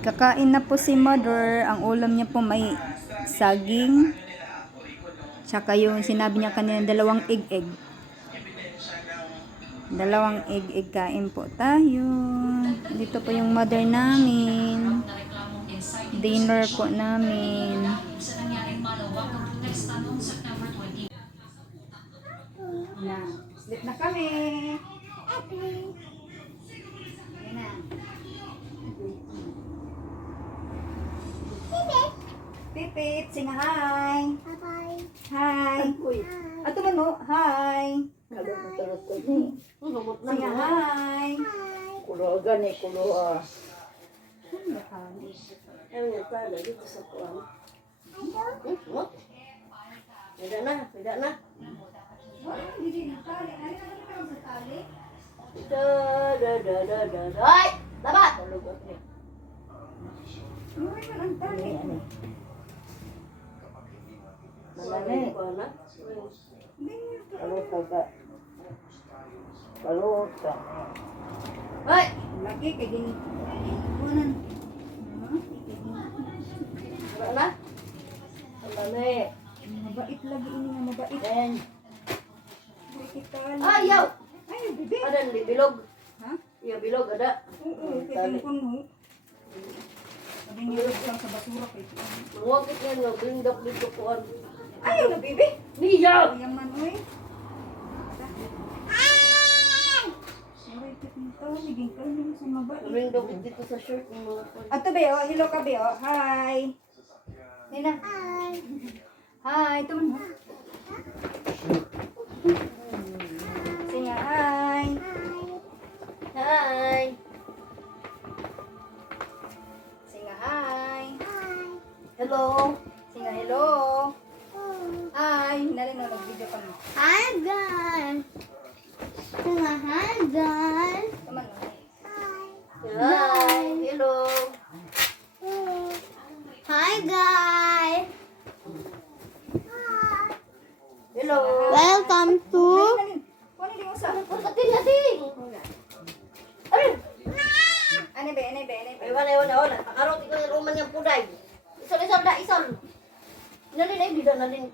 Kakain na po si Mother. Ang ulam niya po may saging. Tsaka yung sinabi niya kanina, dalawang egg. Dalawang egg kain po tayo. Dito po yung mother namin. Dinner po namin. Na, sleep na kami. Yan na. Pipit, sing hi. Hi. Ato man mo, hi. Sing hi. Kulo gani kulo dito sa kuan. Pwede na. Ay, dapat. Kalota. Ay, Lagi kay gini. Kunan. wala na. Malani. Mabait lagi ini nga mabait. Then, Kita. ayaw. Ay, bibi. Ada di bilog. Ha? Iya bilog ada. Oo, kaya kuno. Sabi niya lang sa basura kay. Mawagit yan no, blindok dito kuan. Ayaw na bibi. Niyaw. Yaman oy. Ay, kita niging ka ni sa mabait. Blindok dito sa shirt ng mga kuan. Ato Beo, hello ka Beo. Hi. Nina. Hi, tuman mo. Singa hi. Hi. Singa hi. Hello. Singa hello. Hi, nalin na nag-video ka mo. Hi guys. Hi guys. Tuman mo. Hi. Hello. Hi guys. Hello. Welcome to Nalin. Kunin din usa. Ating. Ay, Ano be? ay wala. Pakarot ikaw yung uman yung puday. Isol. Nalin di na nalin.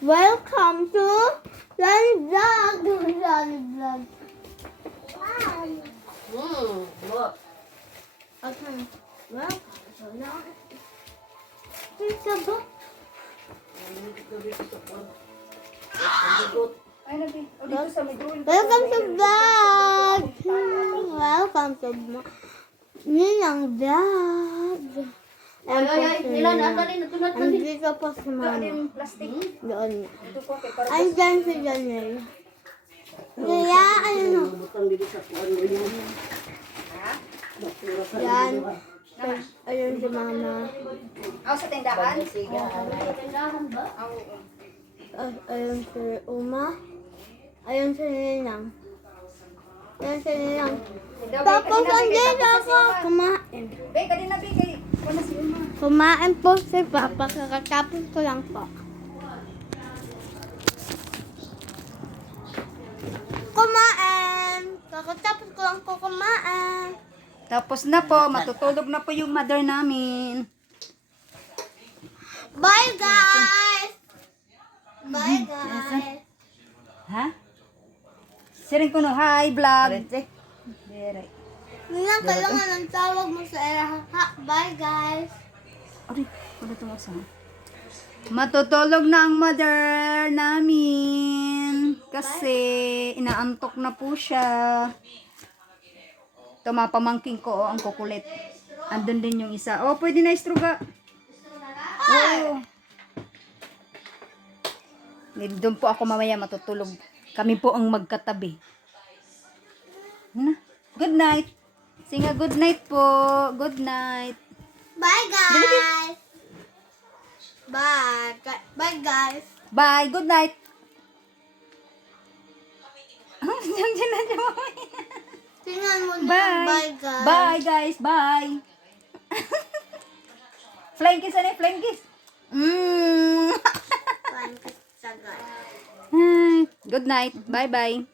Welcome to Lani Vlog. Lani Vlog. What? Okay. Welcome. It's a book. Ay na be. O dito sa midul. Welcome to vlog. Welcome to Nilang Vlog. Ay, nilan rin natulad na din. Andito po si Mama. Yung plastic. Doon na. Ito po kay para Andyan si Janel. Kaya ano? Butang dito sa kuan mo yun. Yan. Ayun si Mama. Aw sa tindahan. Tindahan ba? Oo. Ayun si Uma. Ayun si Nilang. Ayun si Nilang. Tapos andito ako kumain. Be, kanina be kay wala si Uma. Kumain po si Papa. Kakatapos ko lang po. Kumain! Kakatapos ko lang po kumain. Tapos na po, matutulog na po yung mother namin. Bye guys! Bye guys! Ha? Siring ko no, hi vlog. Dire. Nilang kailangan ang tawag mo sa era. Bye guys! Ari, wala to sa. Matutulog na ang mother namin kasi inaantok na po siya. Ito mga pamangking ko, ang kukulit. Andun din yung isa. Oh, pwede na istruga. Oo. Doon po ako mamaya matutulog. Kami po ang magkatabi. Good night. Singa good night po. Good night. Bye guys! Bye! Bye guys! Bye. Good night. Tingnan mo na. Bye. Bye guys! Bye guys. Bye. Flying kiss ano? Flying kiss. Bye. Sagad. Good night. Bye bye.